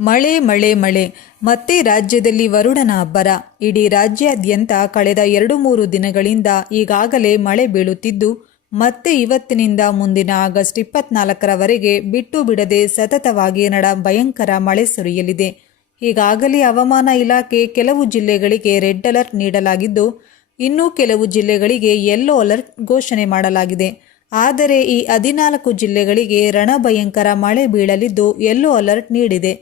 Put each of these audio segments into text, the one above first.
ಮಳೆ ಮಳೆ ಮಳೆ. ಮತ್ತೆ ರಾಜ್ಯದಲ್ಲಿ ವರುಣನ ಅಬ್ಬರ. ಇಡೀ ರಾಜ್ಯಾದ್ಯಂತ ಕಳೆದ ಎರಡು ಮೂರು ದಿನಗಳಿಂದ ಈಗಾಗಲೇ ಮಳೆ ಬೀಳುತ್ತಿದ್ದು, ಮತ್ತೆ ಇವತ್ತಿನಿಂದ ಮುಂದಿನ ಆಗಸ್ಟ್ ಇಪ್ಪತ್ನಾಲ್ಕರವರೆಗೆ ಬಿಟ್ಟು ಬಿಡದೆ ಸತತವಾಗಿ ನಡ ಭಯಂಕರ ಮಳೆ ಸುರಿಯಲಿದೆ. ಈಗಾಗಲೇ ಹವಾಮಾನ ಇಲಾಖೆ ಕೆಲವು ಜಿಲ್ಲೆಗಳಿಗೆ ರೆಡ್ ಅಲರ್ಟ್ ನೀಡಲಾಗಿದ್ದು, ಇನ್ನೂ ಕೆಲವು ಜಿಲ್ಲೆಗಳಿಗೆ ಯೆಲ್ಲೋ ಅಲರ್ಟ್ ಘೋಷಣೆ ಮಾಡಲಾಗಿದೆ. ಆದರೆ ಈ ಹದಿನಾಲ್ಕು ಜಿಲ್ಲೆಗಳಿಗೆ ರಣಭಯಂಕರ ಮಳೆ ಬೀಳಲಿದ್ದು ಯೆಲ್ಲೋ ಅಲರ್ಟ್ ನೀಡಿದೆ.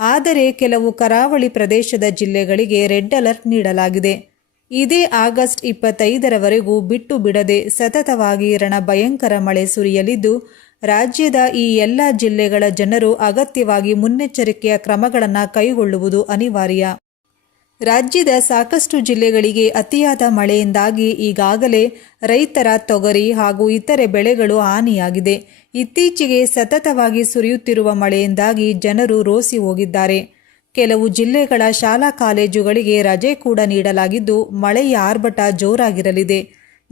ಆದರೆ ಕೆಲವು ಕರಾವಳಿ ಪ್ರದೇಶದ ಜಿಲ್ಲೆಗಳಿಗೆ ರೆಡ್ ಅಲರ್ಟ್ ನೀಡಲಾಗಿದೆ. ಇದೇ ಆಗಸ್ಟ್ ಇಪ್ಪತ್ತೈದರವರೆಗೂ ಬಿಟ್ಟು ಬಿಡದೆ ಸತತವಾಗಿ ರಣಭಯಂಕರ ಮಳೆ ಸುರಿಯಲಿದ್ದು, ರಾಜ್ಯದ ಈ ಎಲ್ಲ ಜಿಲ್ಲೆಗಳ ಜನರು ಅಗತ್ಯವಾಗಿ ಮುನ್ನೆಚ್ಚರಿಕೆಯ ಕ್ರಮಗಳನ್ನು ಕೈಗೊಳ್ಳುವುದು ಅನಿವಾರ್ಯ. ರಾಜ್ಯದ ಸಾಕಷ್ಟು ಜಿಲ್ಲೆಗಳಿಗೆ ಅತಿಯಾದ ಮಳೆಯಿಂದಾಗಿ ಈಗಾಗಲೇ ರೈತರ ತೊಗರಿ ಹಾಗೂ ಇತರೆ ಬೆಳೆಗಳು ಹಾನಿಯಾಗಿದೆ. ಇತ್ತೀಚೆಗೆ ಸತತವಾಗಿ ಸುರಿಯುತ್ತಿರುವ ಮಳೆಯಿಂದಾಗಿ ಜನರು ರೋಸಿ ಹೋಗಿದ್ದಾರೆ. ಕೆಲವು ಜಿಲ್ಲೆಗಳ ಶಾಲಾ ಕಾಲೇಜುಗಳಿಗೆ ರಜೆ ಕೂಡ ನೀಡಲಾಗಿದ್ದು, ಮಳೆಯ ಆರ್ಭಟ ಜೋರಾಗಿರಲಿದೆ.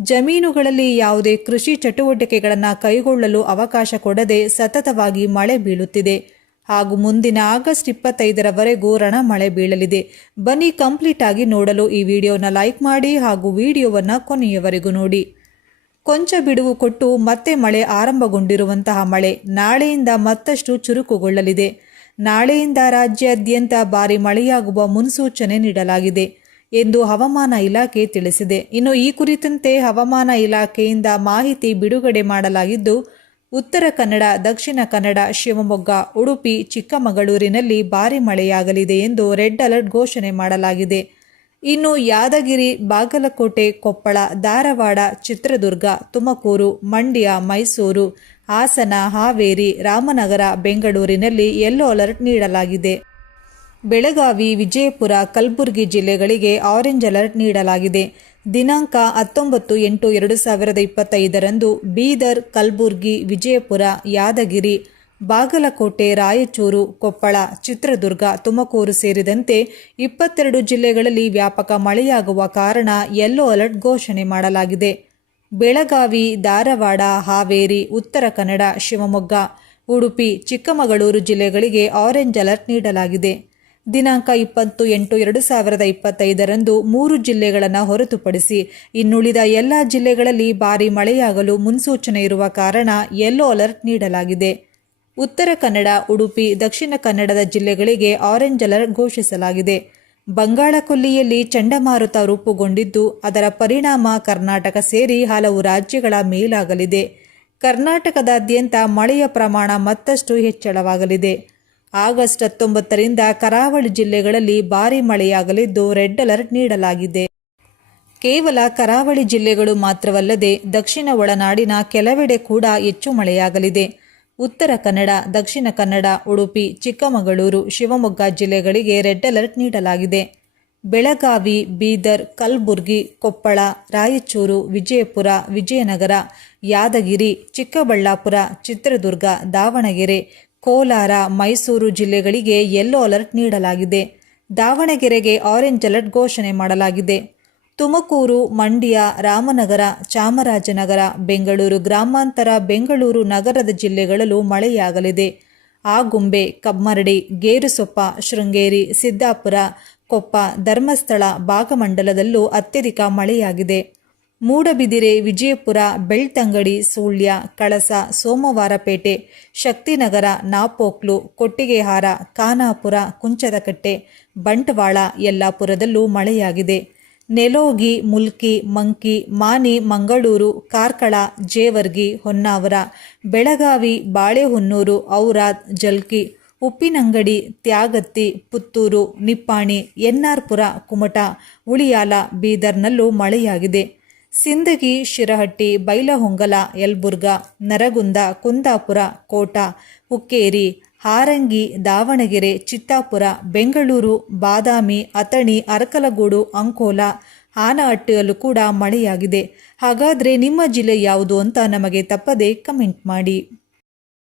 ಜಮೀನುಗಳಲ್ಲಿ ಯಾವುದೇ ಕೃಷಿ ಚಟುವಟಿಕೆಗಳನ್ನು ಕೈಗೊಳ್ಳಲು ಅವಕಾಶ ಕೊಡದೆ ಸತತವಾಗಿ ಮಳೆ ಬೀಳುತ್ತಿದೆ. ಹಾಗೂ ಮುಂದಿನ ಆಗಸ್ಟ್ ಇಪ್ಪತ್ತೈದರವರೆಗೂ ರಣ ಮಳೆ ಬೀಳಲಿದೆ. ಬನ್ನಿ ಕಂಪ್ಲೀಟ್ ಆಗಿ ನೋಡಲು ಈ ವಿಡಿಯೋನ ಲೈಕ್ ಮಾಡಿ ಹಾಗೂ ವಿಡಿಯೋವನ್ನು ಕೊನೆಯವರೆಗೂ ನೋಡಿ. ಕೊಂಚ ಬಿಡುವು ಕೊಟ್ಟು ಮತ್ತೆ ಮಳೆ ಆರಂಭಗೊಂಡಿರುವಂತಹ ಮಳೆ ನಾಳೆಯಿಂದ ಮತ್ತಷ್ಟು ಚುರುಕುಗೊಳ್ಳಲಿದೆ. ನಾಳೆಯಿಂದ ರಾಜ್ಯಾದ್ಯಂತ ಭಾರಿ ಮಳೆಯಾಗುವ ಮುನ್ಸೂಚನೆ ನೀಡಲಾಗಿದೆ ಎಂದು ಹವಾಮಾನ ಇಲಾಖೆ ತಿಳಿಸಿದೆ. ಇನ್ನು ಈ ಕುರಿತಂತೆ ಹವಾಮಾನ ಇಲಾಖೆಯಿಂದ ಮಾಹಿತಿ ಬಿಡುಗಡೆ ಮಾಡಲಾಗಿದ್ದು ಉತ್ತರ ಕನ್ನಡ, ದಕ್ಷಿಣ ಕನ್ನಡ, ಶಿವಮೊಗ್ಗ, ಉಡುಪಿ, ಚಿಕ್ಕಮಗಳೂರಿನಲ್ಲಿ ಭಾರಿ ಮಳೆಯಾಗಲಿದೆ ಎಂದು ರೆಡ್ ಅಲರ್ಟ್ ಘೋಷಣೆ ಮಾಡಲಾಗಿದೆ. ಇನ್ನು ಯಾದಗಿರಿ, ಬಾಗಲಕೋಟೆ, ಕೊಪ್ಪಳ, ಧಾರವಾಡ, ಚಿತ್ರದುರ್ಗ, ತುಮಕೂರು, ಮಂಡ್ಯ, ಮೈಸೂರು, ಹಾಸನ, ಹಾವೇರಿ, ರಾಮನಗರ, ಬೆಂಗಳೂರಿನಲ್ಲಿ ಯೆಲ್ಲೋ ಅಲರ್ಟ್ ನೀಡಲಾಗಿದೆ. ಬೆಳಗಾವಿ, ವಿಜಯಪುರ, ಕಲಬುರಗಿ ಜಿಲ್ಲೆಗಳಿಗೆ ಆರೆಂಜ್ ಅಲರ್ಟ್ ನೀಡಲಾಗಿದೆ. ದಿನಾಂಕ ಹತ್ತೊಂಬತ್ತು ಎಂಟು ಎರಡು ಸಾವಿರದ ಇಪ್ಪತ್ತೈದರಂದು ಬೀದರ್, ಕಲಬುರ್ಗಿ, ವಿಜಯಪುರ, ಯಾದಗಿರಿ, ಬಾಗಲಕೋಟೆ, ರಾಯಚೂರು, ಕೊಪ್ಪಳ, ಚಿತ್ರದುರ್ಗ, ತುಮಕೂರು ಸೇರಿದಂತೆ ಇಪ್ಪತ್ತೆರಡು ಜಿಲ್ಲೆಗಳಲ್ಲಿ ವ್ಯಾಪಕ ಮಳೆಯಾಗುವ ಕಾರಣ ಯೆಲ್ಲೋ ಅಲರ್ಟ್ ಘೋಷಣೆ ಮಾಡಲಾಗಿದೆ. ಬೆಳಗಾವಿ, ಧಾರವಾಡ, ಹಾವೇರಿ, ಉತ್ತರ ಕನ್ನಡ, ಶಿವಮೊಗ್ಗ, ಉಡುಪಿ, ಚಿಕ್ಕಮಗಳೂರು ಜಿಲ್ಲೆಗಳಿಗೆ ಆರೆಂಜ್ ಅಲರ್ಟ್ ನೀಡಲಾಗಿದೆ. ದಿನಾಂಕ ಇಪ್ಪತ್ತು ಎಂಟು ಎರಡು ಸಾವಿರದ ಇಪ್ಪತ್ತೈದರಂದು ಮೂರು ಜಿಲ್ಲೆಗಳನ್ನು ಹೊರತುಪಡಿಸಿ ಇನ್ನುಳಿದ ಎಲ್ಲ ಜಿಲ್ಲೆಗಳಲ್ಲಿ ಭಾರೀ ಮಳೆಯಾಗಲು ಮುನ್ಸೂಚನೆ ಇರುವ ಕಾರಣ ಯೆಲ್ಲೋ ಅಲರ್ಟ್ ನೀಡಲಾಗಿದೆ. ಉತ್ತರ ಕನ್ನಡ, ಉಡುಪಿ, ದಕ್ಷಿಣ ಕನ್ನಡದ ಜಿಲ್ಲೆಗಳಿಗೆ ಆರೆಂಜ್ ಅಲರ್ಟ್ ಘೋಷಿಸಲಾಗಿದೆ. ಬಂಗಾಳಕೊಲ್ಲಿಯಲ್ಲಿ ಚಂಡಮಾರುತ ರೂಪುಗೊಂಡಿದ್ದು, ಅದರ ಪರಿಣಾಮ ಕರ್ನಾಟಕ ಸೇರಿ ಹಲವು ರಾಜ್ಯಗಳ ಮೇಲಾಗಲಿದೆ. ಕರ್ನಾಟಕದಾದ್ಯಂತ ಮಳೆಯ ಪ್ರಮಾಣ ಮತ್ತಷ್ಟು ಹೆಚ್ಚಳವಾಗಲಿದೆ. ಆಗಸ್ಟ್ ಹತ್ತೊಂಬತ್ತರಿಂದ ಕರಾವಳಿ ಜಿಲ್ಲೆಗಳಲ್ಲಿ ಭಾರೀ ಮಳೆಯಾಗಲಿದ್ದು ರೆಡ್ ಅಲರ್ಟ್ ನೀಡಲಾಗಿದೆ. ಕೇವಲ ಕರಾವಳಿ ಜಿಲ್ಲೆಗಳು ಮಾತ್ರವಲ್ಲದೆ ದಕ್ಷಿಣ ಒಳನಾಡಿನ ಕೆಲವೆಡೆ ಕೂಡ ಹೆಚ್ಚು ಮಳೆಯಾಗಲಿದೆ. ಉತ್ತರ ಕನ್ನಡ, ದಕ್ಷಿಣ ಕನ್ನಡ, ಉಡುಪಿ, ಚಿಕ್ಕಮಗಳೂರು, ಶಿವಮೊಗ್ಗ ಜಿಲ್ಲೆಗಳಿಗೆ ರೆಡ್ ಅಲರ್ಟ್ ನೀಡಲಾಗಿದೆ. ಬೆಳಗಾವಿ, ಬೀದರ್, ಕಲಬುರ್ಗಿ, ಕೊಪ್ಪಳ, ರಾಯಚೂರು, ವಿಜಯಪುರ, ವಿಜಯನಗರ, ಯಾದಗಿರಿ, ಚಿಕ್ಕಬಳ್ಳಾಪುರ, ಚಿತ್ರದುರ್ಗ, ದಾವಣಗೆರೆ ಕೋಲಾರ, ಮೈಸೂರು ಜಿಲ್ಲೆಗಳಿಗೆ ಯೆಲ್ಲೋ ಅಲರ್ಟ್ ನೀಡಲಾಗಿದೆ. ದಾವಣಗೆರೆಗೆ ಆರೆಂಜ್ ಅಲರ್ಟ್ ಘೋಷಣೆ ಮಾಡಲಾಗಿದೆ. ತುಮಕೂರು, ಮಂಡ್ಯ, ರಾಮನಗರ, ಚಾಮರಾಜನಗರ, ಬೆಂಗಳೂರು ಗ್ರಾಮಾಂತರ, ಬೆಂಗಳೂರು ನಗರದ ಜಿಲ್ಲೆಗಳಲ್ಲೂ ಮಳೆಯಾಗಲಿದೆ. ಆಗುಂಬೆ ಕಮ್ಮರಡಿ, ಗೇರುಸೊಪ್ಪ, ಶೃಂಗೇರಿ, ಸಿದ್ದಾಪುರ, ಕೊಪ್ಪ, ಧರ್ಮಸ್ಥಳ, ಭಾಗಮಂಡಲದಲ್ಲೂ ಅತ್ಯಧಿಕ ಮಳೆಯಾಗಿದೆ. ಮೂಡಬಿದಿರೆ, ವಿಜಯಪುರ, ಬೆಳ್ತಂಗಡಿ, ಸುಳ್ಯ, ಕಳಸ, ಸೋಮವಾರಪೇಟೆ, ಶಕ್ತಿನಗರ, ನಾಪೋಕ್ಲು, ಕೊಟ್ಟಿಗೆಹಾರ, ಖಾನಾಪುರ, ಕುಂಚದಕಟ್ಟೆ, ಬಂಟ್ವಾಳ ಯಲ್ಲಾಪುರದಲ್ಲೂ ಮಳೆಯಾಗಿದೆ. ನೆಲೋಗಿ, ಮುಲ್ಕಿ, ಮಂಕಿ, ಮಾನಿ, ಮಂಗಳೂರು, ಕಾರ್ಕಳ, ಜೇವರ್ಗಿ, ಹೊನ್ನಾವರ, ಬೆಳಗಾವಿ, ಬಾಳೆಹೊನ್ನೂರು, ಔರಾದ್, ಜಲ್ಕಿ, ಉಪ್ಪಿನಂಗಡಿ, ತ್ಯಾಗತ್ತಿ, ಪುತ್ತೂರು, ನಿಪ್ಪಾಣಿ, ಎನ್ನಾರ್ಪುರ, ಕುಮಟ, ಉಳಿಯಾಲ, ಬೀದರ್ನಲ್ಲೂ ಮಳೆಯಾಗಿದೆ. ಸಿಂದಗಿ, ಶಿರಹಟ್ಟಿ, ಬೈಲಹೊಂಗಲ, ಯಲ್ಬುರ್ಗ, ನರಗುಂದ, ಕುಂದಾಪುರ, ಕೋಟ, ಹುಕ್ಕೇರಿ, ಹಾರಂಗಿ, ದಾವಣಗೆರೆ, ಚಿತ್ತಾಪುರ, ಬೆಂಗಳೂರು, ಬಾದಾಮಿ, ಅಥಣಿ, ಅರಕಲಗೂಡು, ಅಂಕೋಲ, ಹಾನಹಟ್ಟಿಯಲ್ಲೂ ಕೂಡ ಮಳೆಯಾಗಿದೆ. ಹಾಗಾದರೆ ನಿಮ್ಮ ಜಿಲ್ಲೆ ಯಾವುದು ಅಂತ ನಮಗೆ ತಪ್ಪದೇ ಕಮೆಂಟ್ ಮಾಡಿ.